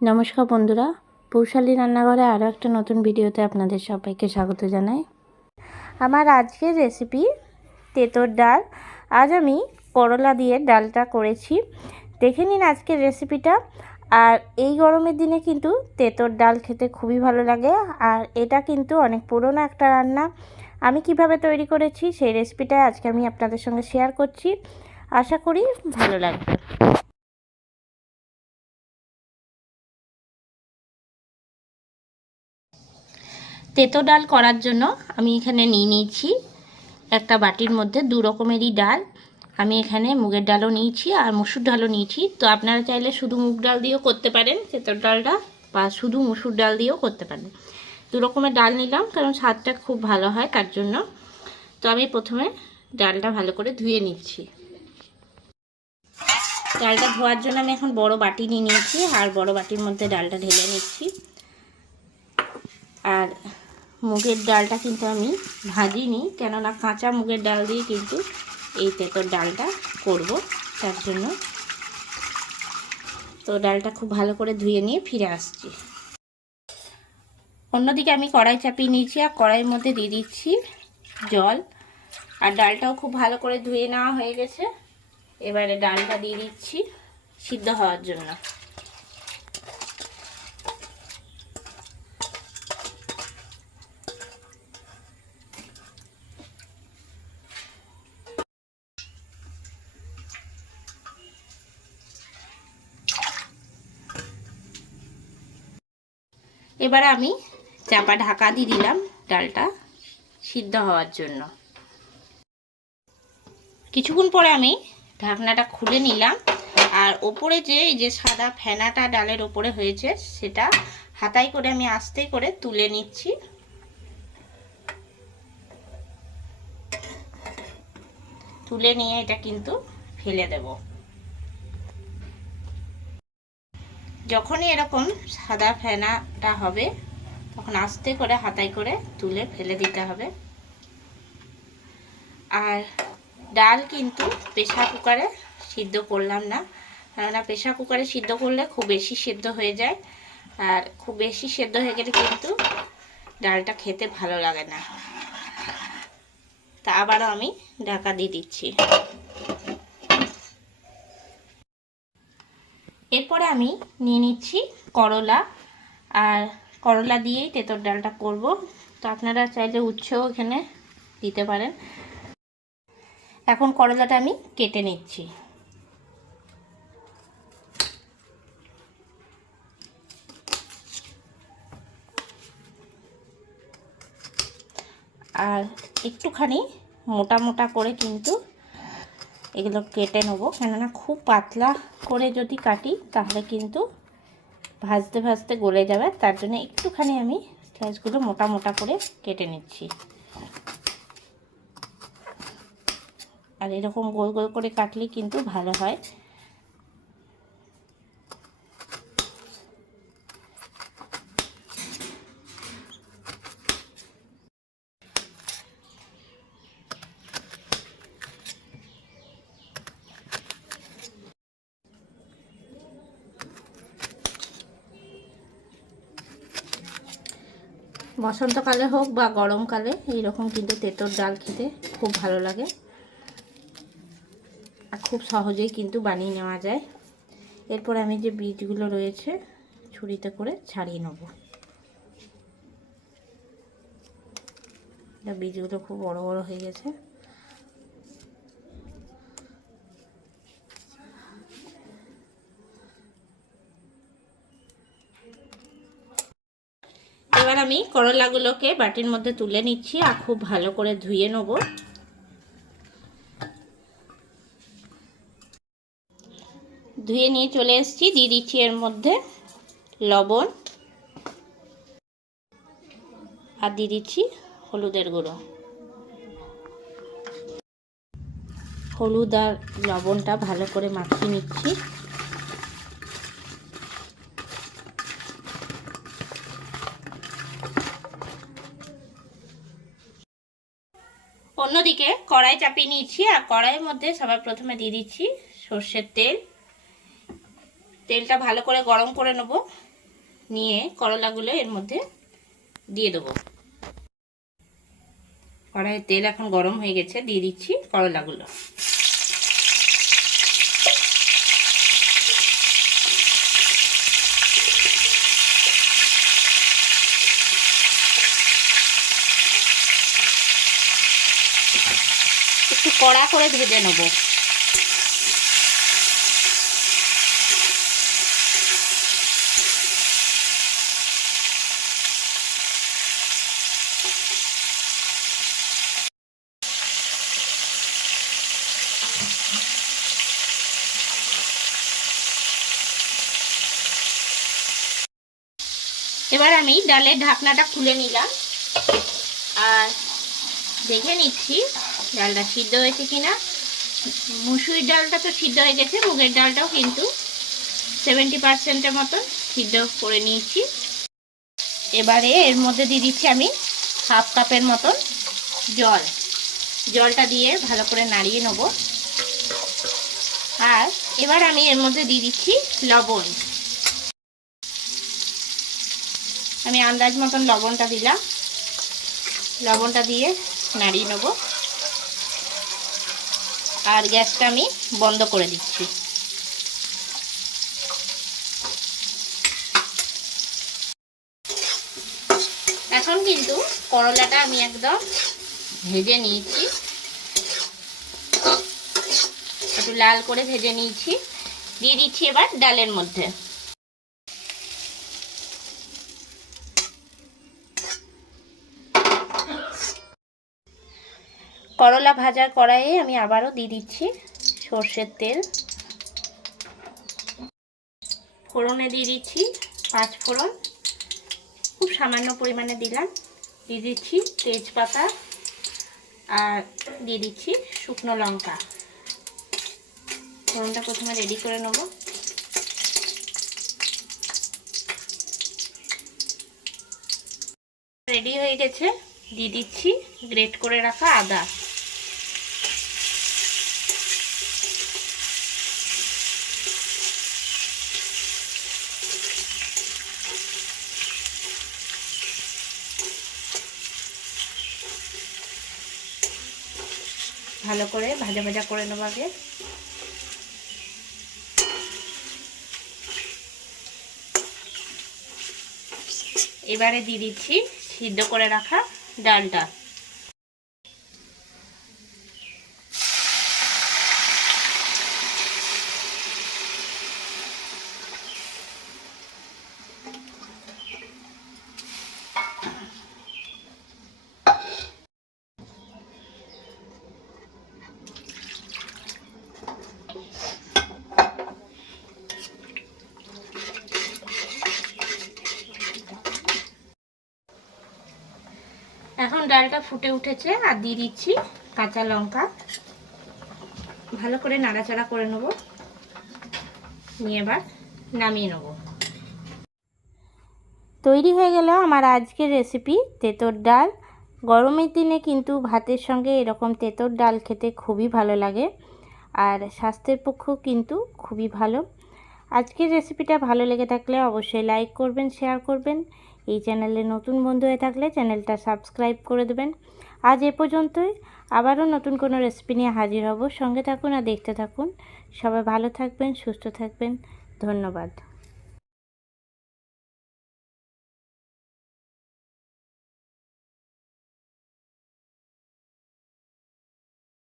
নমস্কার বন্ধুরা, পৌশালী রান্নাঘরে আরও একটা নতুন ভিডিওতে আপনাদের সবাইকে স্বাগত জানাই। আমার আজকের রেসিপি তেঁতোর ডাল। আজ আমি করলা দিয়ে ডালটা করেছি, দেখে নিন আজকের রেসিপিটা। আর এই গরমের দিনে কিন্তু তেঁতোর ডাল খেতে খুবই ভালো লাগে। আর এটা কিন্তু অনেক পুরনো একটা রান্না। আমি কিভাবে তৈরি করেছি সেই রেসিপিটা আজকে আমি আপনাদের সঙ্গে শেয়ার করছি, আশা করি ভালো লাগবে। তেঁতো ডাল করার জন্য আমি এখানে নিয়ে নিয়েছি একটা বাটির মধ্যে দু রকমেরই ডাল। আমি এখানে মুগের ডালও নিয়েছি আর মসুর ডালও নিয়েছি। তো আপনারা চাইলে শুধু মুগ ডাল দিয়েও করতে পারেন তেঁতোর ডালটা, বা শুধু মসুর ডাল দিয়েও করতে পারেন। দু রকমের ডাল নিলাম কারণ স্বাদটা খুব ভালো হয় তার জন্য। তো আমি প্রথমে ডালটা ভালো করে ধুয়ে নিচ্ছি। ডালটা ধোয়ার জন্য আমি এখন বড় বাটি নিয়ে নিয়েছি আর বড় বাটির মধ্যে ডালটা ঢেলে নিচ্ছি। আর মুগের ডালটা কিন্তু আমি ভাজিনি, কেননা কাঁচা মুগের ডাল দিয়ে কিন্তু এই তেঁতোর ডালটা করব, তার জন্য। তো ডালটা খুব ভালো করে ধুয়ে নিয়ে ফিরে আসছি। অন্যদিকে আমি কড়াই চাপিয়ে নিয়েছি আর কড়াইয়ের মধ্যে দিয়ে দিচ্ছি জল। আর ডালটাও খুব ভালো করে ধুয়ে নেওয়া হয়ে গেছে। এবারে ডালটা দিয়ে দিচ্ছি সিদ্ধ হওয়ার জন্য। এবারে আমি চাপা ঢাকা দিয়ে দিলাম ডালটা সিদ্ধ হওয়ার জন্য। কিছুক্ষণ পরে আমি ঢাকনাটা খুলে নিলাম। আর ওপরে যে এই যে সাদা ফেনাটা ডালের ওপরে হয়েছে সেটা হাতায় করে আমি আস্তে করে তুলে নিচ্ছি। তুলে নিয়ে এটা কিন্তু ফেলে দেব। যখনই এরকম সাদা ফেনাটা হবে তখন আস্তে করে হাতায় করে তুলে ফেলে দিতে হবে। আর ডাল কিন্তু প্রেসার কুকারে সিদ্ধ করলাম না, কেননা প্রেসার কুকারে সিদ্ধ করলে খুব বেশি সেদ্ধ হয়ে যায়। আর খুব বেশি সেদ্ধ হয়ে গেলে কিন্তু ডালটা খেতে ভালো লাগে না। তা আবারও আমি ঢাকা দিয়ে দিচ্ছি। এরপরে আমি নিয়ে নিচ্ছি করলা। আর করলা দিয়েই তেঁতোর ডালটা করব। তো আপনারা চাইলে উচ্ছেও এখানে দিতে পারেন। এখন করলাটা আমি কেটে নিচ্ছি। আর একটুখানি মোটা মোটা করে কিন্তু এগুলো কেটে নেবো, কেননা খুব পাতলা করে যদি কাটি তাহলে কিন্তু ভাজতে ভাজতে গলে যাবে। তার জন্য একটুখানি আমি স্লাইসগুলো মোটা মোটা করে কেটে নিচ্ছি। আর এরকম গোল গোল করে কাটলে কিন্তু ভালো হয়। বসন্তকালে হোক বা গরমকালে এইরকম কিন্তু তেঁতোর ডাল খেতে খুব ভালো লাগে। আর খুব সহজেই কিন্তু বানিয়ে নেওয়া যায়। এরপর আমি যে বীজগুলো রয়েছে ছুরিতে করে ছাড়িয়ে নেব। বীজগুলো খুব বড় বড় হয়ে গেছে। এবার আমি করলাগুলোকে বাটির মধ্যে তুলে নিচ্ছি আর খুব ভালো করে ধুয়ে নেব। ধুয়ে নিয়ে চলে এসেছি, দিয়ে দিচ্ছি এর মধ্যে লবণ আর দিয়ে দিচ্ছি হলুদের গুঁড়ো। হলুদ আর লবণটা ভালো করে মাখিয়ে নিচ্ছি। অন্যদিকে কড়াই চাপিয়ে নিয়েছি আর কড়াইয়ের মধ্যে সবার প্রথমে দিয়ে দিচ্ছি সর্ষের তেল। তেলটা ভালো করে গরম করে নেব, নিয়ে করলাগুলো এর মধ্যে দিয়ে দেবো। কড়াইয়ের তেল এখন গরম হয়ে গেছে, দিয়ে দিচ্ছি করলাগুলো। একটু কড়া করে ভেজে নেব। এবার আমি ডালের ঢাকনাটা খুলে নিলাম আর দেখে নিচ্ছি ডালটা সিদ্ধ হয়েছে কিনা। মুসুরির ডালটা তো সিদ্ধ হয়ে গেছে, মুগের ডালটাও কিন্তু 70% মতন সিদ্ধ করে নিয়েছি। এবারে এর মধ্যে দিয়ে দিচ্ছি আমি হাফ কাপের মতন জল। জলটা দিয়ে ভালো করে নাড়িয়ে নেব। আর এবার আমি এর মধ্যে দিয়ে দিচ্ছি লবণ। আমি আন্দাজ মতন লবণটা দিলাম। লবণটা দিয়ে নাড়িয়ে নেব আর গ্যাসটা আমি বন্ধ করে দিচ্ছি। এখন কিন্তু করলাটা আমি একদম ভেজে নিয়েছি, একটু লাল করে ভেজে নিয়েছি। দিয়ে দিচ্ছি এবার ডালের মধ্যে। করলা ভাজার কড়াইয়ে আমি আবারও দিয়ে দিচ্ছি সর্ষের তেল। ফোড়নে দিয়ে দিচ্ছি 5 ফোড়ন, খুব সামান্য পরিমাণে দিলাম। দিয়ে দিচ্ছি তেজপাতা আর দিয়ে দিচ্ছি শুকনো লঙ্কা। ফোড়নটা প্রথমে রেডি করে নেব। রেডি হয়ে গেছে, দিয়ে দিচ্ছি গ্রেট করে রাখা আদা। ভালো করে ভাজা ভাজা করে নেব আগে। এবারে দিয়ে দিচ্ছি সিদ্ধ করে রাখা ডালটা। এখন ডালটা ফুটে উঠেছে আর দিয়ে দিচ্ছি কাঁচা লঙ্কা। ভালো করে নাড়াচাড়া করে নেব, নিয়ে এবার নামিয়ে নেব। তৈরি হয়ে গেল আমার আজকের রেসিপি তেঁতোর ডাল। গরমের দিনে কিন্তু ভাতের সঙ্গে এরকম তেঁতোর ডাল খেতে খুবই ভালো লাগে আর স্বাস্থ্যের পক্ষেও কিন্তু খুবই ভালো। আজকের রেসিপিটা ভালো লেগে থাকলে অবশ্যই লাইক করবেন, শেয়ার করবেন। এই চ্যানেলে নতুন বন্ধু হয়ে থাকলে চ্যানেলটা সাবস্ক্রাইব করে দেবেন। আজ এ পর্যন্তই, আবারও নতুন কোনো রেসিপি নিয়ে হাজির হব। সঙ্গে থাকুন আর দেখতে থাকুন। সবাই ভালো থাকবেন, সুস্থ থাকবেন। ধন্যবাদ।